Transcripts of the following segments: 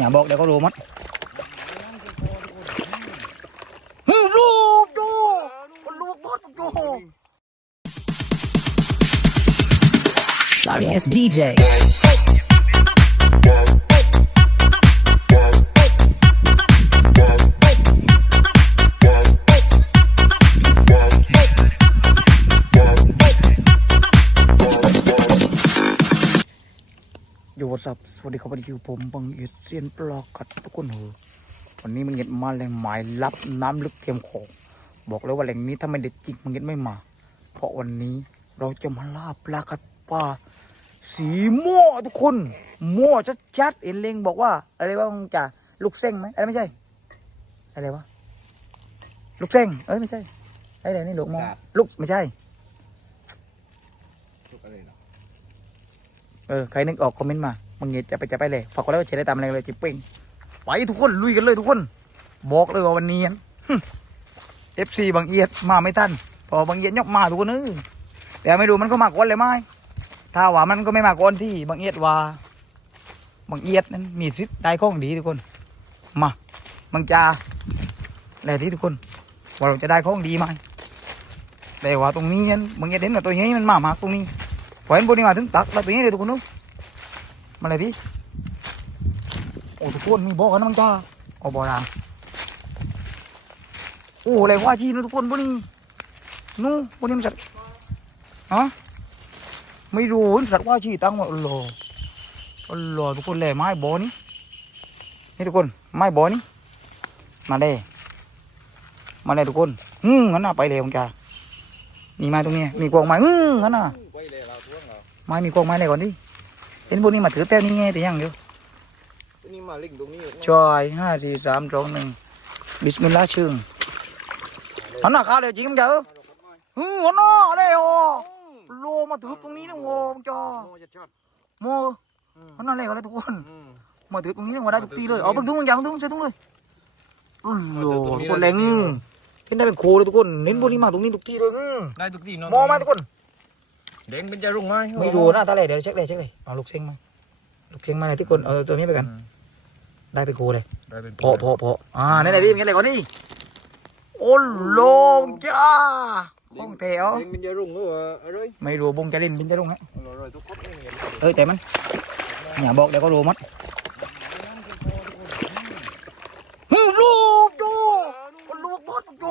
อย่าบอกเดี๋ยวก็รู้หมัดฮึลูกโจลูกบอสโจ Sorry ass DJ. อยู่วัสับสวัสดีครับวันนี้อยู่ผมบังเอียดเซียนปลอกกัดทุกคนเหอะวันนี้มันเงียมาแหล่งหมายลับน้ำลึกเทียมของ บอกเลยว่าแหล่งนี้ถ้าไม่เด็ดจริงมันเงียไม่มา เพราะวันนี้เราจะมาล่าปลากัดปลาสีม่วทุกคนม่วชัดๆเอ็นเลงบอกว่า อะไรว่ามึงจะลูกเส้งไหมอะไรไม่ใช่ อะไรวะลูกเส้งเอ้ยไม่ใช่ไอ้ไหนนี่ลูกมอลูกไม่ใช่เออ ใครนึกออกคอมเมนต์มา มึงเงี้ยจะไปจะไปเลยฝากกดไลค์กดแชร์ได้ตามแรงเลยจิบเป้งไปทุกคนลุยกันเลยทุกคน บอกเลยว่าวันนี้เอฟซีบางเอียดมาไม่ทันพอบางเอียดยกมาทุกคนเออแต่ไม่รู้มันก็มาก่อนเลยไหมถ้าว่ามันก็ไม่มาก่อนที่บางเอียดว่าบางเอียดนั้นมีสิทธิ์ได้ของดีทุกคน มาบางจาแล้วที่ทุกคนว่าเราจะได้ของดีไหมแต่ว่าตรงนี้นั้นบางเอียดเห็นว่าตัวนี้มันมามากตรงนี้พอเห็นบนนี้มาถึงตักแล้วตัวนี้เลยทุกคนนู้ มาเลยพี่โอ้ทุกคนมีบ่อกันนะมังจ้าเอาบ่อรางโอ้อะไรว่าจีนนทุกคนบนนี้นู้นบนนี้มันสัตว์ฮะไม่รู้มันสัตว์ว่าจีตั้งว่าอัลโหลอัลโหลทุกคนแหล่ไม้บ่อนี้นี่ทุกคนไม้บ่อนี้มาเลยมาเลยทุกคนฮึ่มงั้นน่ะไปเลยมังจ้ามีไม้ตรงนี้มีกวางไม้ฮึ่มงั้นน่ะไม้มีกองไม้อะไรก่อนดิ เห็นพวกนี้มาถือแต้มนี่ไงแต่ยังเดียวนี่มาลิงตรงนี้จอยห้าสี่สามสองหนึ่งบิสมิลลาห์ชื่งหันหน้าขาเลยจริงมั้งเจ้าฮึหันหน้าเลยโอ้โลมาถือตรงนี้นะโว้มึงจอโอ้จะชอบโมหันหน้าเลยก็เลยทุกคนมาถือตรงนี้นะมาได้ทุกทีเลยเอาเพิ่งทุ่งมึงจังทุ่งใช่ทุ่งเลยโอ้โหทุกคนแรงเห็นได้เป็นโคเลยทุกคนเน้นพวกนี้มาตรงนี้ทุกทีเลยอืมได้ทุกที่เนาะมองมาทุกคน เด้งเป็นจะรุ่งไหมไม่รู้หน้าตาเลยเดี๋ยวเช็คเลยเช็คเลยเอาลูกเซ็งมาลูกเซ็งมาเลยทุกคนเอาตัวนี้ไปกัน ได้เป็นโคเลยได้เป็นพอพอพออ่านี่นแหละพี่เป็นไงก่อนนี่โอ้โลงจ้าห้องแถวเด้งเป็นจะรุ่งหรือว่าอะไรไม่รู้บงจะเล่นบินจะลงฮะอร่อยทุกคนนี่เห็นเออแต่มันอย่าบอกเดี๋ยวก็รู้มัดฮึลูกโจลูกบอสโจ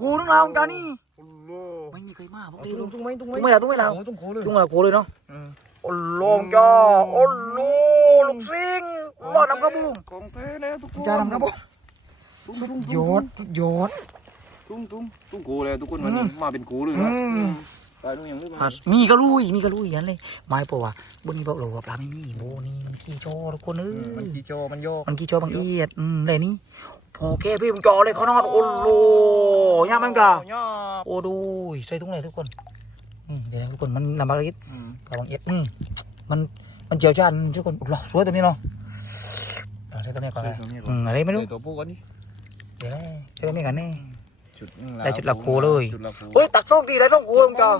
กูนึกเราจ้านี่โอ้โห ไม่มีใครมาพวก ตุ้นี้งตุ้งไหมตุ้งไหมตุ้งไม่ละตุ้งไม่ละโอ้ตุ้งโคเลยตุ้งละโคเลยเนาะอืมโอ้โลงจ้าโอ้โลลูกซิงรอดน้ำกระบุงของเต้แล้วทุกคนจ้าน้ำกระบุงตุ้งสุดตุ้งยอดสุดยอดตุ้งตุ้งตุ้งโคเลยทุกคนวันนี้มาเป็นโคเลยนะอืมตายตุ้งยังไม่อะมีก็ลุยมีก็ลุยอย่างนั้นเลยไม้ปะวะบนนี้บอกเราว่าปลาไม่มีโบนี่มันขี้โจทุกคนเอมันอกีโจมันโยกมันขี้โจบางเอียดอืมเลยนี่ พอแค่พี่มึงจอเลยเขานอนโอ้โหย่ามันกะย่าโอ้ดูยใส่ถุงเลยทุกคนอืมเดี๋ยวนะทุกคนมันนำมาลิดกับบางเอียดอืมมันมันเจียวจานทุกคนโอ้โหสวยตัวนี้เนาะเอาใส่ตัวนี้ก่อนนะอืมอะไรไม่รู้ตัวผู้กันนี่เดี๋ยวนะใส่ตัวนี้กันนี่ชุดได้ชุดละโคเลยชุดละโคเฮ้ยตักส่งตีได้ต้องกูมึงจอ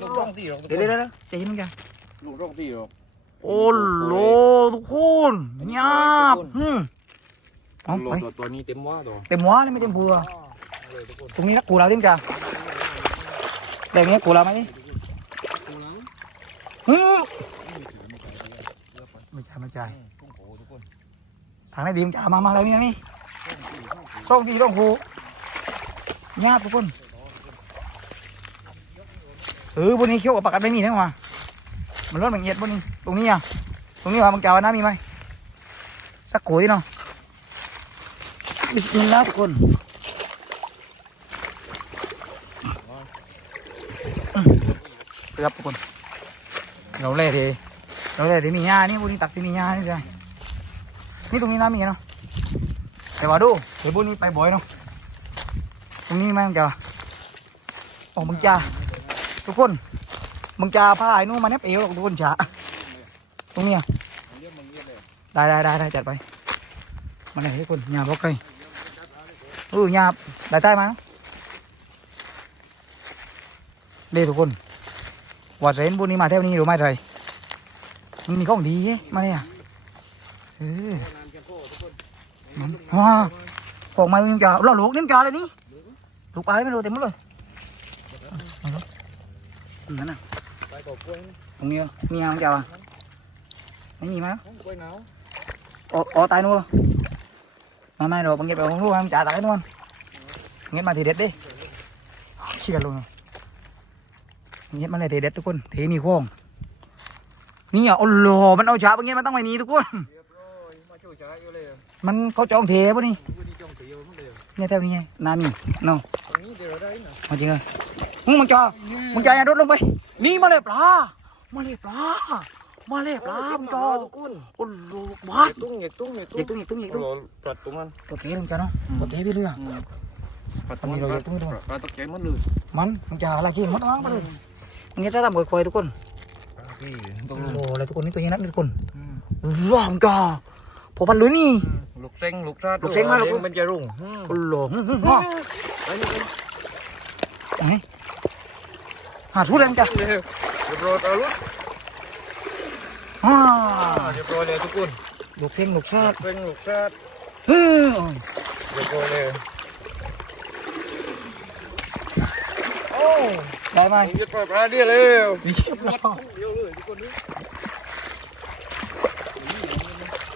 ลูกร่องตีหรอกเดี๋ยวเดี๋ยวเดี๋ยวใจเย็นมึงจอลูกร่องตีหรอกโอ้โหทุกคนหยาบอืม เอาลูกไปตัวตัวนี้เต็มว่าตัวเต็มหัวเลยไม่เต็มเบือตรงนี้นะกูเราเต็มจ้ะแต่เนี้ยกูเราไหมฮึไม่ใช่ไม่ใช่ตุ้งโคทุกคนทางไหนดีมจ้ามามาแล้วนี่นี่ช่องที่ช่องกูหยาบทุกคนเออบนนี้เขี้ยวกับปากกันไม่มีนะมามันรถมันเงียดบนนี้ ตรงนี้อะ ตรงนี้ว่ามึงจ้าว่าน้ำมีไหมสักกูที่เนาะ บิสมิลลาห์ทุกคนครับทุกคนเราเล่ทีเราเล่ทีมีหญ้านี่พวกนี้ตักที่มีหญ้านี่ใช่นี่ตรงนี้น้ำมีเนาะแต่ว่าดูเดี๋ยวพวกนี้ไปบ่อยเนาะตรงนี้มั้งจ้าโอ้มึงจ้าทุกคนมึงจ้าพาไอ้นู่นมาเนบเอวหรอกทุกคนจ้าตรงนี้ยเรียกมึงเรียกเลยได้ได้ได้ได้จัดไปมาเลยทุกคนหญ้าบอกไก่เออหญ้าได้ใต้มาเด้ทุกคนว่าเรนพวกนี้มาเท่านี้หรือไม่ไรมันมีของดีไงมาเนี่ยเออว้าปอกมานิ่มจ่าเราลูกนิ่มจ่าเลยนี่ลูกปลาไม่รู้เต็มหมดเลยนั่นน่ะไปก่อกล้วยตรงนี้มีอะไรจ่าไม่มีมั้ยกล้วยห นาวอ๋ออ๋อตายนู่นมาไม่ rồi bằng nghiệp rồi không luôn em trả tải luôn nghiệp mà thì đẹp đi ขี้กันลงเงี้ยมันเลยเด็ดทุกคนเทมีข้องนี่อะโอ้โหมันเอาฉาบางเงี้ยมันต้องไม่มีทุกคนเรียบร้อยมาช่วยใช้อยู่เลยมันเขาจองเทปะนี่วันนี้จองเสียวมั้งเลยเนี่ยแถวนี้ไงนามีเนาะตรงนี้เดี๋ยวได้นะมาจริงเหรอมึงมึงจอมึงจออย่าโดดลงไปนี่มาเลยปลามาเลยปลา มาเลยปลามึงจอทุกคนโอ้โหบ้าเหยียบตุ้งเหยียบตุ้งเหยียบเหยียบตุ้งเหยียบตุ้งเหยียบตุ้งรอปลัดตรงนั้นตัวเก๋ลงจ้าเนาะตัวเก๋ไปเรื่อยปลัดตตรอนงนี้นั้นเราเหยียบตุ้งไม่โดนปลาตะแกรงมันเลยมันมึงจะอะไรกินมันวางไปเลยมึงจะทำคอยๆทุกคนพี่ตรโอ้งโหนู้นอะไรทุกคนนี่ตัวนี้นัดทุกคนว้าวมึงจอพอพันเลยนี่ลูกเซ็งลูกชาติลูกเซ็งมาลูกมันจะรุ่งโอ้โหหึ่มหึ่มว้าวไปนี่ไปไหนหาทุเรียนจ้ะเร็วเรียบร้อยเอาลูก อ่าเรียบร้อยเลยทุกคนลูกเส้นลูกชาติเซ็งลูกชาติเฮ้ยเรียบร้อยเลยโอ้ได้ไหมยึดปลาปลาเดียวเร็วนี่ปลาเดียวเลยทุกคนนี่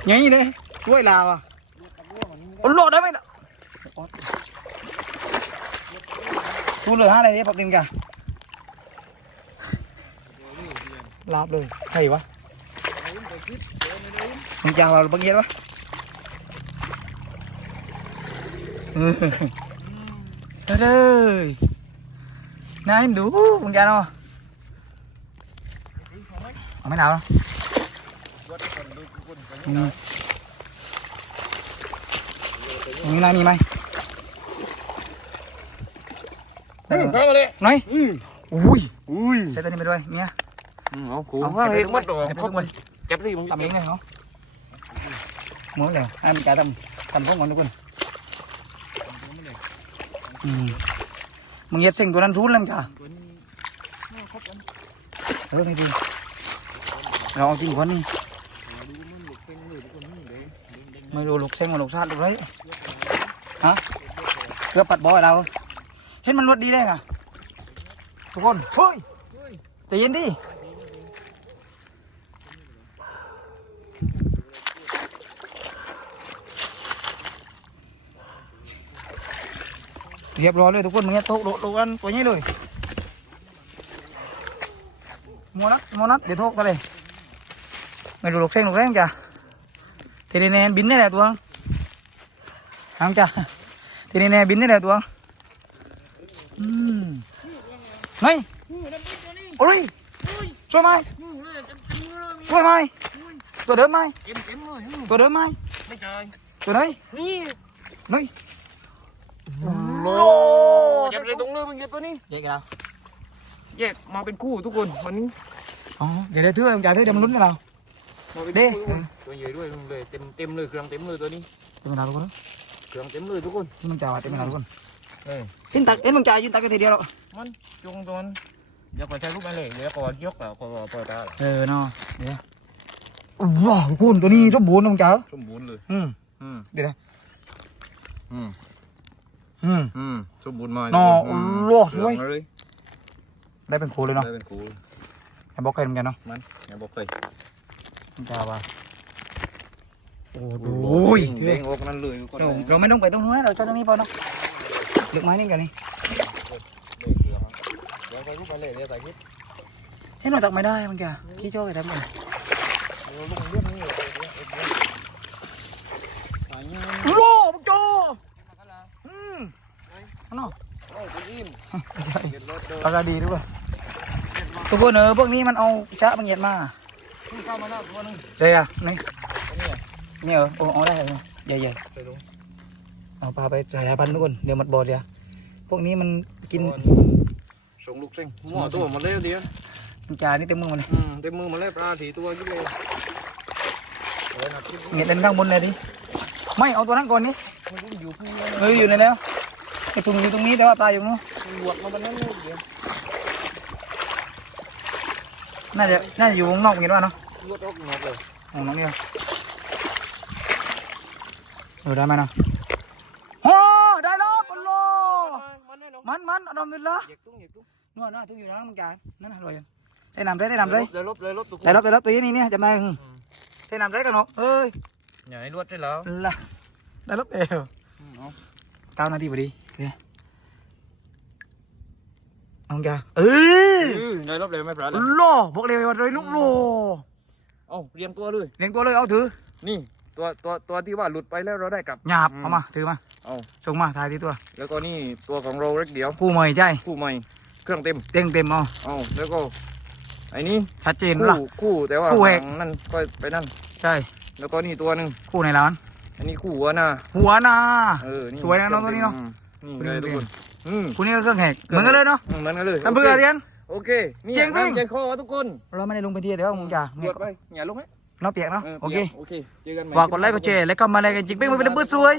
อย่างนี้เลยช่วยลาวอะโอ้โหได้ไหมน่ะชูเลยฮะอะไรเนี่ยปักตินกะลาบเลยใครวะ มึงจะเอาบางเย็นวะเออเด้อนายดูมึงจะเนาเอาไม่หนาวเนาะอืมมีนายมีไหมเหรอเข้ามาเลยไหนอืมอุ้ยอุ้ยใช้ตัวนี้ไปด้วยเมียเอาขู่เอาเก็บเล็กไว้มัดดอกเก็บไว้เขา ไว้จับสิมึงทำเองเลยเหรอหมดเลยให้มันจ่ายทำทำพวกมันทุกคนอืมมึงเย็ดสิ่งตัวนั้นรู้แเรียบร้อยเลยทุกคนมึงเงี้ยโต๊ะโดดโดดกันตัวนี้เลยมัวนัดมัวนัดเดี๋ยวโทษกันเลยไม่รู้ลูกเส้งลูกแรงจ้ะทีนี้แนนบินได้แหละตัวหางจ้ะทีนี้แนนบินได้แหละตัวอืมไหนโอ้ยช่วยไหมช่วยไหมตัวเดิมไหมเต็มเต็มเลยตัวเดิมไหมไม่ใช่ตัวไหนนี่ไหน โลจับเลยตรงเลยมึงเก็บตัวนี้เจ๊กันเราแยกมาเป็นคู่ทุกคนวันนี้อ๋อเดี๋ยวได้เทื่อจ่ายเทื่อเดี๋ยวมันลุ้นกันเรามาเป็นเด้คู่ตัวใหญ่ด้วยเลยเต็มเต็มเลยเครื่องเต็มเลยตัวนี้เต็มเวลาทุกคนเครื่องเต็มเลยทุกคนนี่มันจ่ายเต็มเวลาทุกคนเออเห็นตักเห็นมึงจ่ายยืนตักกันทีเดียวหรอมันจงตัวนั้นเดี๋ยวก่อนใช้รูปไปเลยเดี๋ยวก่อนยกอะก่อนเปิดตาเออเนาะเดี๋ยวว้าวคุณตัวนี้รบบูนมึงจ่ายสมบูรณ์เลยอืมอืมเดี๋ยวนะอืม อืม อืมสมบูรณ์มาน่อโลสวยเลยได้เป็นครูเลยเนาะได้เป็นคู่อย่าบอกใครเหมือนกันเนาะมันอย่าบอกเคยมึงจ่ายว่าโอ้โอ้โหยเฮ้เด้ยงออกนั่นเลยทุกคนเราเราไม่ต้องไปตรงนู้นนะเราจะตรงนี้พอเนาะเลือกไม้นี่กันนี่เดี๋ยวใส่รูปไปเลยเดี๋ยวใส่รูปเห็นหน่อยตักไม่ได้มึงจ่ายขี้โจ้ไปทำกันเดี๋ยวลูกเลื่อนนี่เลยไปเนี่ยโว้มึงโจอืม เนาะโอ้ยไปยิ้มไม่ใช่เด็ดรถเดินราคาดีด้วยทุกคนเออพวกนี้มันเอาชะบางเงียดมาขึ้นเข้ามาหน้าตัวนึงเลยอะนี่อันนี้นี่เหรอโอ้เอาได้เหรอใหญ่ใหญ่ใส่ลงๆเอาปลาไปสายพันธุ์ทุกคนเดี๋ยวมันบอดเดี๋ยวพวกนี้มันกินส่งลูกเส้งมั่วตัวมาเล่เดียวมันจานี่เต็มมือมันเลยอืมเต็มมือมาเล่ปลาสีตัวยิ่งเลยเออนับที่เงียดเล่นข้างบนเลยดิไม่เอาตัวนั้นก่อนนี่มันอยู่ข้างเอออยู่ในแล้ว ไอ้ถุงอยู่ตรงนี้แต่ว่าปลาอยู่นู้นหลวกมาบนนั้นเลยเดียวน่าจะน่าจะอยู่วงนอกเงียดว่าเนาะลวดออกหนอกเลยของน้องเนี่ยเออได้ไหมเนาะโอ้ได้แล้วปลโลมันแน่อนมันมันอดมดินละเหยียบตุ้งเหยียบตุ้งนวดนวดทุกอยู่นะมึงจานนั่นน่ะรวยได้นำได้ได้นำได้เลยลบเลยลบตุ้งได้รับได้รับตัวนี้เนี่ยจำได้ได้นำได้กันเนาะเอ้ยอย่าให้รวดได้แล้วละได้รับเอวเก้านาทีพอดี โอเคน้องแกเอ้ยได้ลบเลยไม่พลาดโลบอกเลยว่าเลยลูกโลเอาเรียงตัวเลยเลี้ยงตัวเลยเอาถือ นี่ตัวตัวตัวที่ว่าหลุดไปแล้วเราได้กลับหยาบเอามาถือมาเอาส่งมาถ่ายที่ตัว แล้วก็นี่ตัวของเราเล็กเดียวคู่ใหม่ใช่คู่ใหม่เครื่องเต็มเต็มเต็มเอาเอาแล้วก็ไอ้นี่ชัดเจนคู่ละคู่แต่ว่าคู่เอกหางนั่นก็ไปนั่นใช่ แล้วก็นี่ตัวหนึ่งคู่ในร้านอันนี้คู่หัวหน้าหัวนาเออนี่สวยนะน้องตัวนี้เนอะอืม นี่เลยทุกคนอืมคู่นี้ก็เครื่องแหกเหมือนกันเลยเนาะอืมเหมือนกันเลยทำเพื่อเรียน โอเคนี่เจ๋งปิ้งเจ๋งคอทุกคนเราไม่ได้ลงไปเที่ยวแต่ว่ามึงจะเดือดไปอย่าลงให้เนาะเปียกเนาะโอเคโอเค เจอกันใหม่ ฝากกดไลค์กดแชร์แล้วก็มาอะไรกันจริงๆไม่เป็นเพื่อนสวย